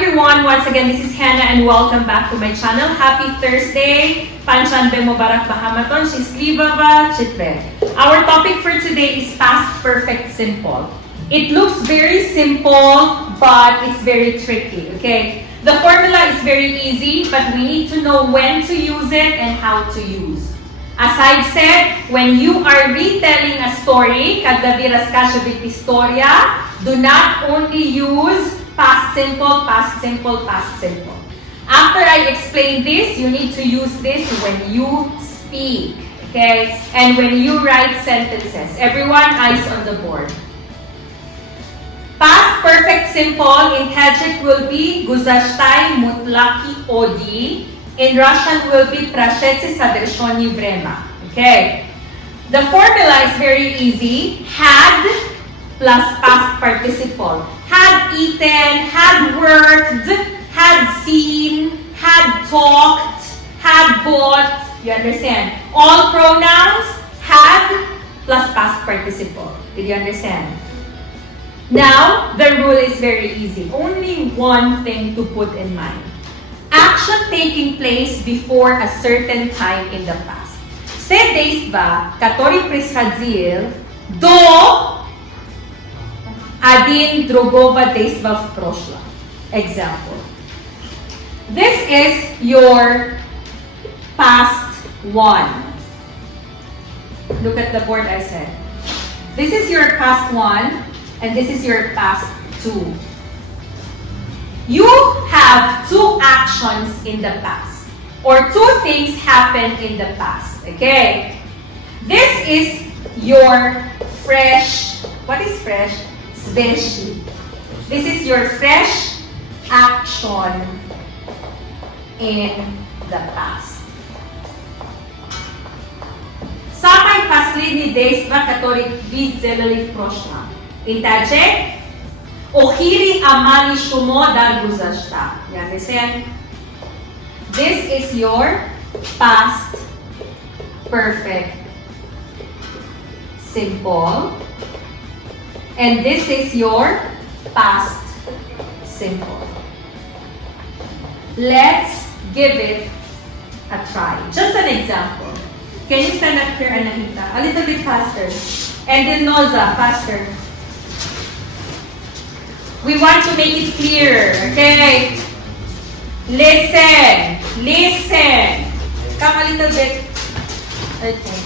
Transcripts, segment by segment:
everyone, once again this is Hannah and welcome back to my channel. Happy Thursday! Dushanbe Mubarak Bahamaton, Shislivava Chitve. Our topic for today is past perfect simple. It looks very simple, but it's very tricky, okay? The formula is very easy, but we need to know when to use it and how to use. As I've said, when you are retelling a story, kada viras kashavit istorya, do not only use past simple, past simple, past simple. After I explain this, you need to use this when you speak, okay? And when you write sentences. Everyone, eyes on the board. Past perfect simple in Tajik will be guzashtai mutlaki odi. In Russian will be Pрошедшее, совершенное, время. Okay? The formula is very easy. Had plus past participle. Had eaten, had worked, had seen, had talked, had bought. You understand? All pronouns, had plus past participle. Did you understand? Now, the rule is very easy. Only one thing to put in mind. Action taking place before a certain time in the past. Все действа, которые происходили до один другого действа в прошлом. Example. This is your past one. Look at the board I said. This is your past one. And this is your past two. You have two actions in the past. Or two things happened in the past. Okay? This is your fresh, what is fresh? Sveshi. This is your fresh action in the past. Самое последнее действие, которое вы сделали в прошлом. In Tajik, Ohiri amali shumo dar guzashta. You understand? This is your past perfect simple. And this is your past simple. Let's give it a try. Just an example. Can you stand up here, Anahita? A little bit faster. And then Noza, faster. We want to make it clearer, okay? Listen. Listen. Come a little bit. Okay.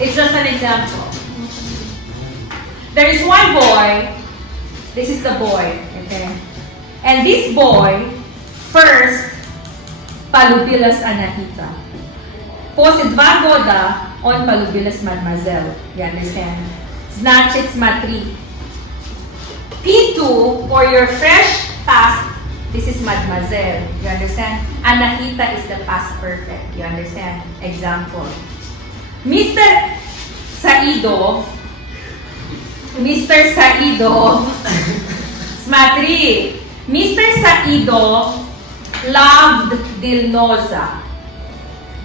It's just an example. There is one boy. This is the boy, okay? And this boy, first, palubilas Anahita. После 2 года, он palubilas mademoiselle. You understand? Значит, смотри. P2, for your fresh past, this is mademoiselle. You understand? Anahita is the past perfect. You understand? Example. Mr. Saidov, смотри, Mr. Saidov loved Dilnoza.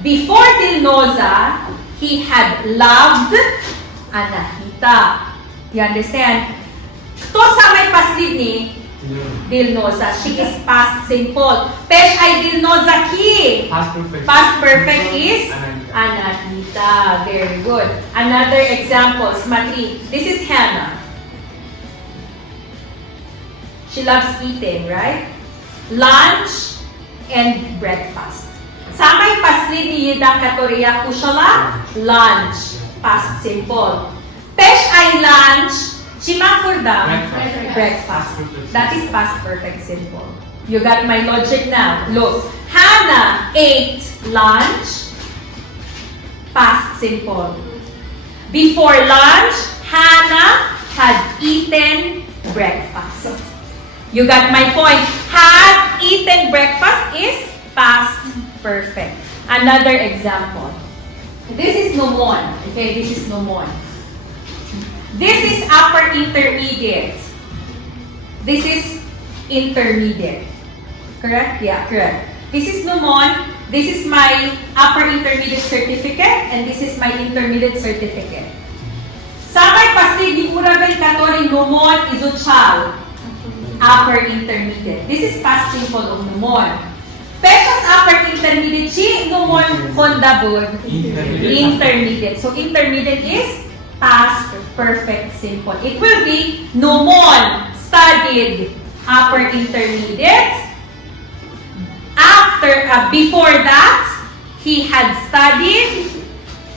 Before Dilnoza, he had loved Anahita. You understand? Кто самый последний? Dilnoza. She is past simple. Pesh ay Dilnoza ki. Past perfect is Anahita. Very good. Another example. Смотри. This is Hannah. She loves eating, right? Lunch and breakfast. Самый последний еда, которая кушала? Lunch. Past simple. Pesh ay lunch. Chimakurda, breakfast. That is past perfect simple. You got my logic now. Look, Hannah ate lunch, past simple. Before lunch, Hannah had eaten breakfast. You got my point. Had eaten breakfast is past perfect. Another example. This is Nomon. Okay, this is Nomon. This is upper intermediate. This is intermediate. Correct? Yeah, correct. This is Nomon. This is my upper intermediate certificate. And this is my intermediate certificate. Самый последний уровень, который Номон изучал. upper intermediate. This is past simple of nomon. Pesha's upper intermediate, chi nomon kondabod intermediate. So intermediate is past perfect simple. It will be nomon studied upper intermediate. Before that, he had studied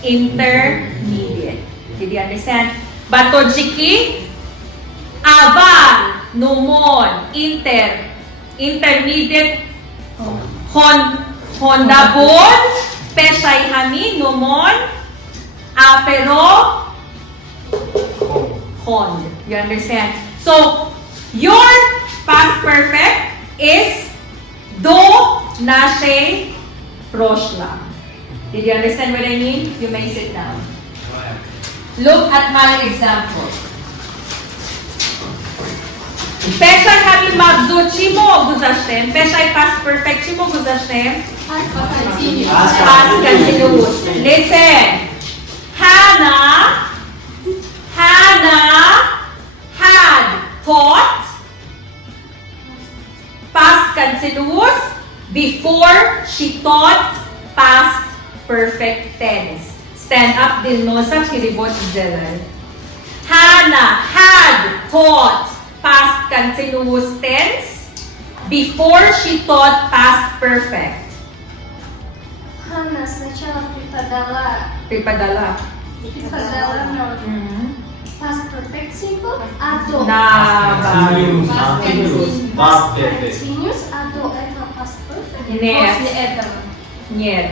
intermediate. Did you understand? Batojiki, ava, nomon, intermediate, hondabod, peshay hami, nomon, apero, hond. You understand? So, your past perfect is do nashe proshla. Did you understand what I mean? You may sit down. Look at my example. Peshay hami magzo chimo guzashtem. Peshay past perfect chimo guzashtem. Past continuous. Listen. Hannah had taught past continuous before she taught past perfect tense. Stand up din no sa kiribot zelay. Hannah had taught past continuous tense before she taught past perfect. Ханна сначала Преподала. на past perfect simple, а до Past perfect. continuous, а до этого past perfect. Нет. После этого. Нет.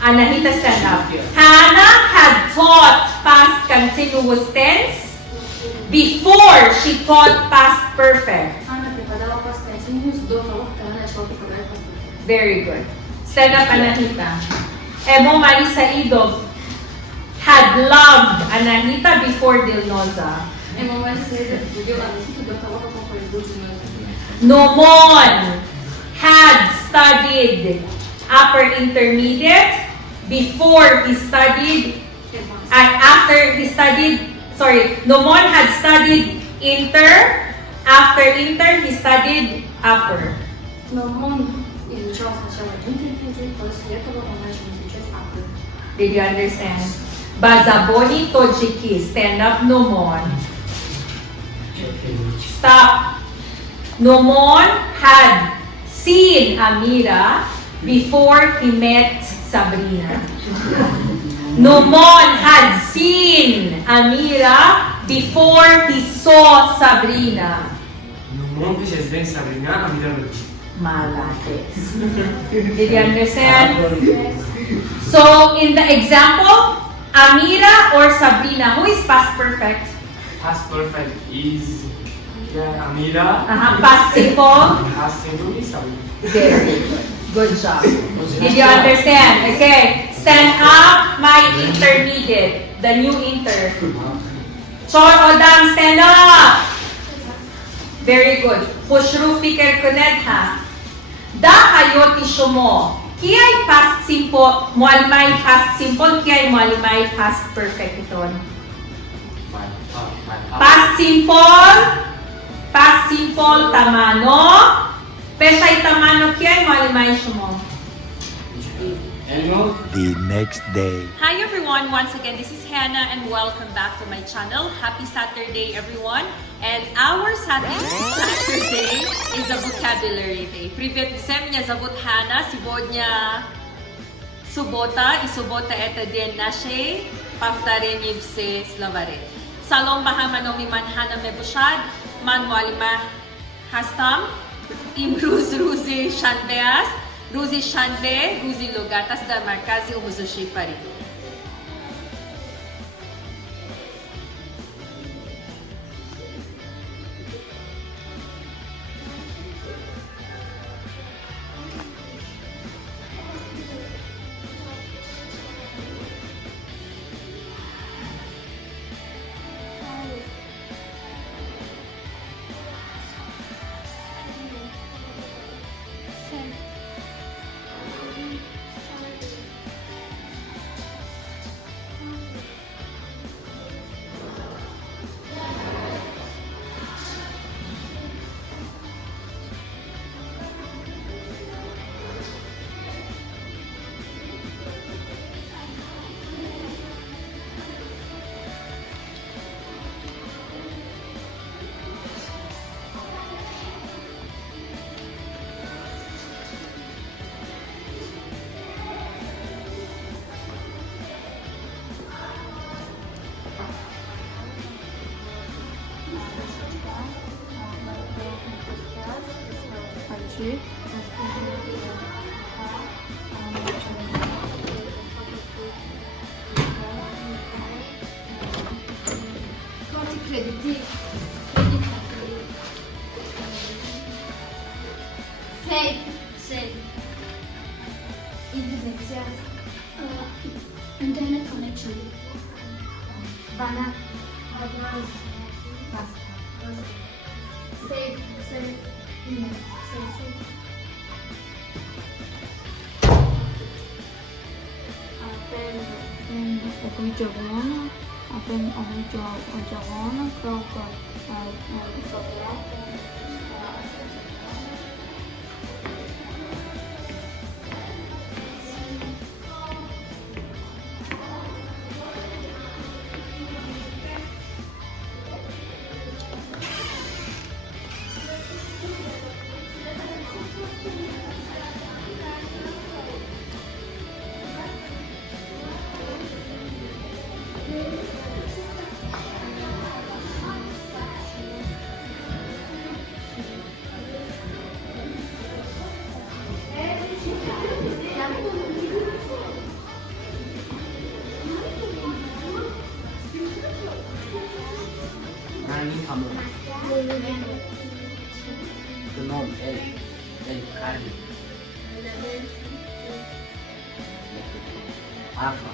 Anahita, stand up. Hannah had taught past continuous tense before she taught past perfect. Ханна преподавала past continuous до того, как она начала преподавать past perfect. Very good. Stand up, Anahita. Emo Marisa Idov had loved Anahita before Dilnoza. Nomon had studied upper intermediate before he studied, Nomon had studied inter, after inter he studied upper. Nomon изучал сначала интермедиат, после этого он начал изучать upper. Did you understand? Bazaboni Tojiki, stand up, Nomon. Stop. Nomon had seen Amira before he met Sabrina. Nomon had seen Amira before he saw Sabrina. Nomon precedente Sabrina, Amira. Malates. Did you understand? So, in the example, Amira or Sabrina, who is past perfect? Past perfect is Amira. Past simple. Past simple is Sabrina. Very good. Good job. Did you understand? Okay. Stand up, my intermediate. The new inter. Chor Odam, stand up. Very good. Khushru fikir kuned ha. Da hayoti shumo. Kiyay past simple, Muallimai past simple, kiyay Muallimai past perfect iton. Past simple, tamano. Peshay tamano, kiyay Muallimai shumo. The next day. Hi everyone, once again this is Hannah and welcome back to my channel. Happy Saturday everyone. And our Saturday is a vocabulary day. Привет всем, меня зовут Ханна. Сегодня суббота, и суббота это день нашей повторения все словари. Салом бахамано миман Ханна мебушад, ман Муаллимаи Хастам, им рузи Шанбеас, рузи Шанбе, рузи Логатас да Маркази умузуши Фаридун. Kartı kredi. Save. İngilizce. Internet connection. Bana. Save. Aku jawabnya, aku jawabnya kalau Nani kamu? Genom kali. Apa?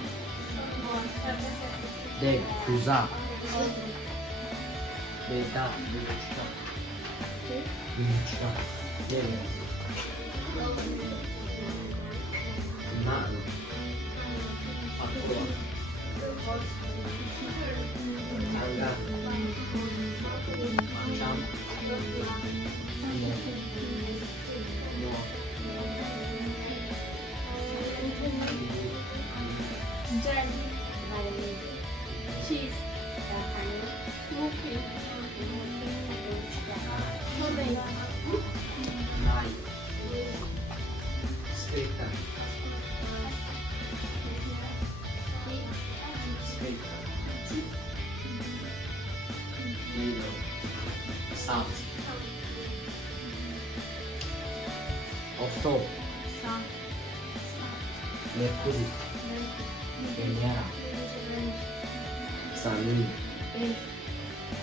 Dek kuza. Beta Dushanbe. Dek. Na. Okolo. Tangga. Macam. Cheese. Nai. Skater. Lilo. Sound. Octo. Mercury. Venera. Saturn.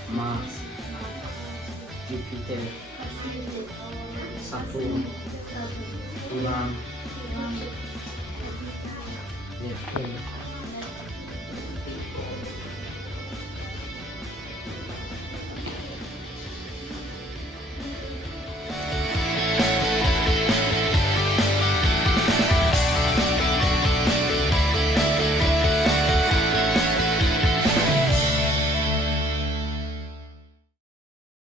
Mars. Jupiter. Saturn. Uran. Neptune.